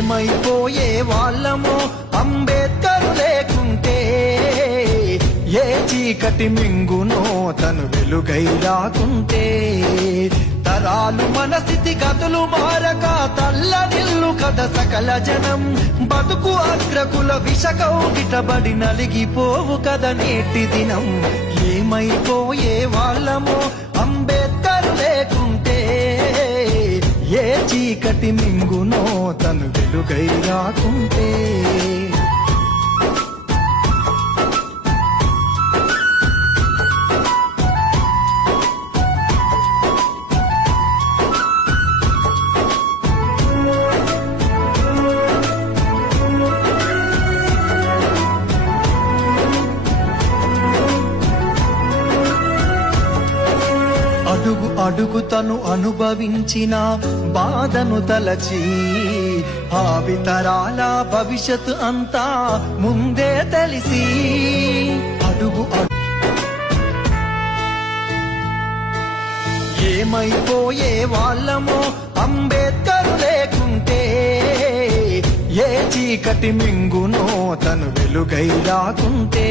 ఏమైపోయే వాళ్ళమో అంబేద్కర్ లేకుంటే, ఏ చీకటి మింగునో తను వెలుగై రాకుంటే, తరాలు మన స్థితి గతులు మారక తల్లడిల్లు కథ సకల జనం, బతుకు అగ్రకుల విషకౌగిటబడి నలిగిపోవు కథ నేటి దినం. ఏమైపోయే వాళ్ళమో అంబేద్కర్ లేకుంటే, ఏ చీకటి మింగునో తను వెలుగై రాకుంటే. అడుగు అడుగు తను అనుభవించిన బాధను తలచి, భావితరాల భవిష్యత్తు అంతా ముందే తెలిసి, అడుగు ఏమైపోయే వాళ్ళమో అంబేద్కర్ లేకుంటే, ఏ చీకటి మింగునో తను వెలుగై రాకుంటే,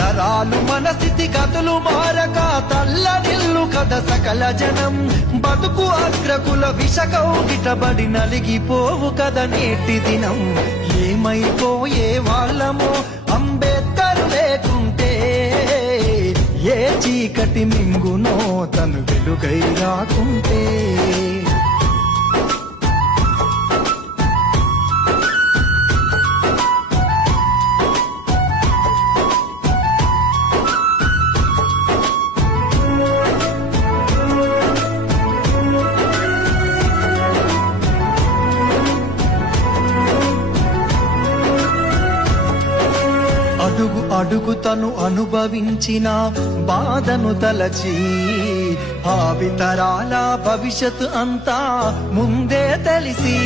తరాలు మన స్థితి గతులు మారక తల్లడిల్లు కథ సకల జనం, బతుకు అగ్రకుల విషకౌగిటబడి నలిగిపోవు కథ నేటి దినం. ఏమైపోయే వాళ్ళమో అంబేద్కర్ లేకుంటే, ఏ చీకటి మింగునో తను వెలుగై రాకుంటే. అడుగు అడుగు తను అనుభవించిన బాధను తలచి, భావితరాల భవిష్యత్తు అంతా ముందే తెలిసి,